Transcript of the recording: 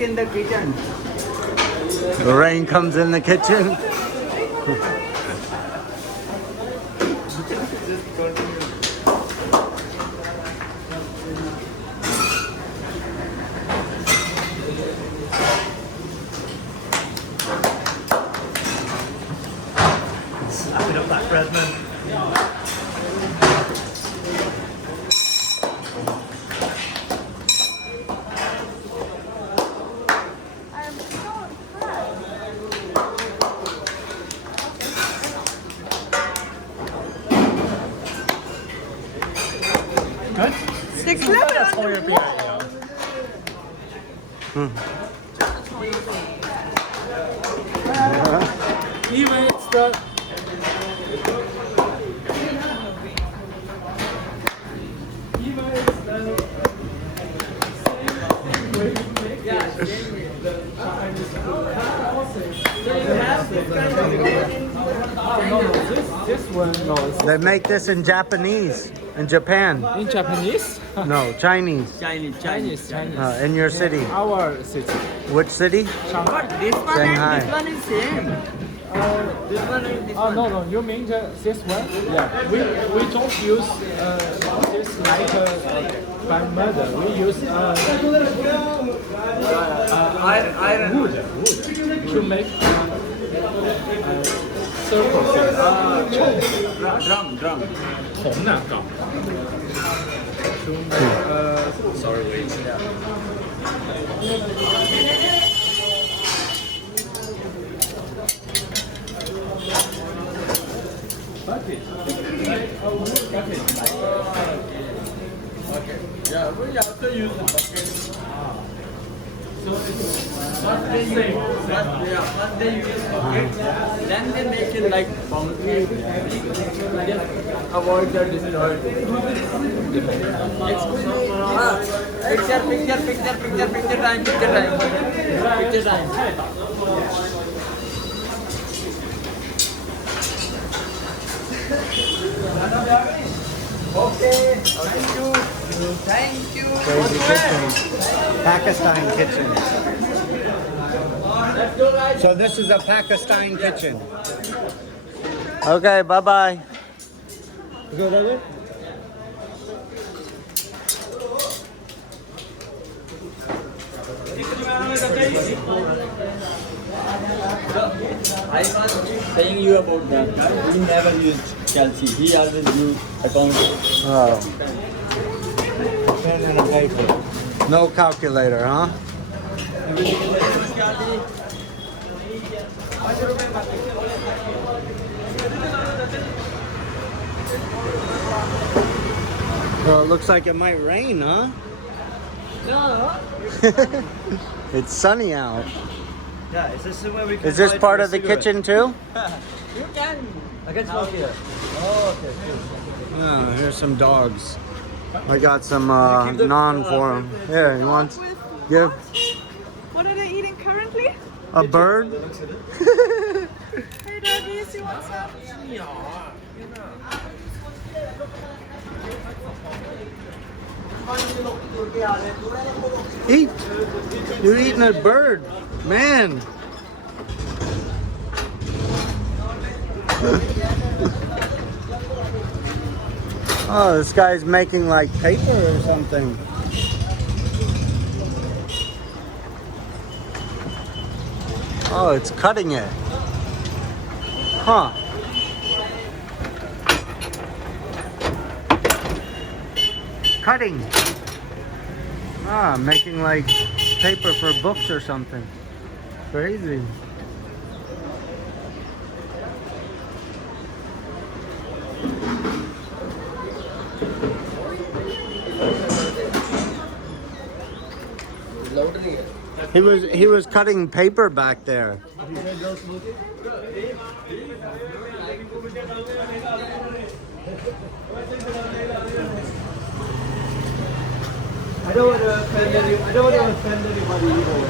in the kitchen. The rain comes in the kitchen. Slap it up that bread, man. Good? 611. Hold your beer, Even it's the this one no. They make this in Japanese, in Japan. In Japanese? No, Chinese. Chinese. In your city. Our city. Which city? Shanghai. This one Shanghai. and this one is same. This one and this Oh one. no, you mean this one? Yeah. We don't use this like by mother. We use Iron. wood to make circles. Drum. 铜呢搞。Sorry, wait. Okay. Yeah, we have to use the bucket. So first they use bucket, then they make it like boundary. Just avoid the destroy. Picture time. Okay, thank you. Crazy kitchen. Pakistan kitchen. So this is a Pakistan kitchen. Okay, bye-bye. Good, are we? I was saying you about that. He never used Chelsea. He always used account. Oh. Pen and a paper. No calculator, huh? Well, it looks like it might rain, huh? No. It's sunny out. Yeah, is this where we can Is this hide part for of the cigarette? kitchen too? You can. I can smoke here. Oh, okay, good. Oh, here's some dogs. I got some naan for him. Here, he wants. Give What are they eating currently? a bird. Hey doggies, you want some? Eat. You're eating a bird, man. Oh, this guy's making like paper or something. Oh, it's cutting it. Huh. Cutting. Ah, making like paper for books or something. Crazy. He was cutting paper back there. I don't want to offend anybody either.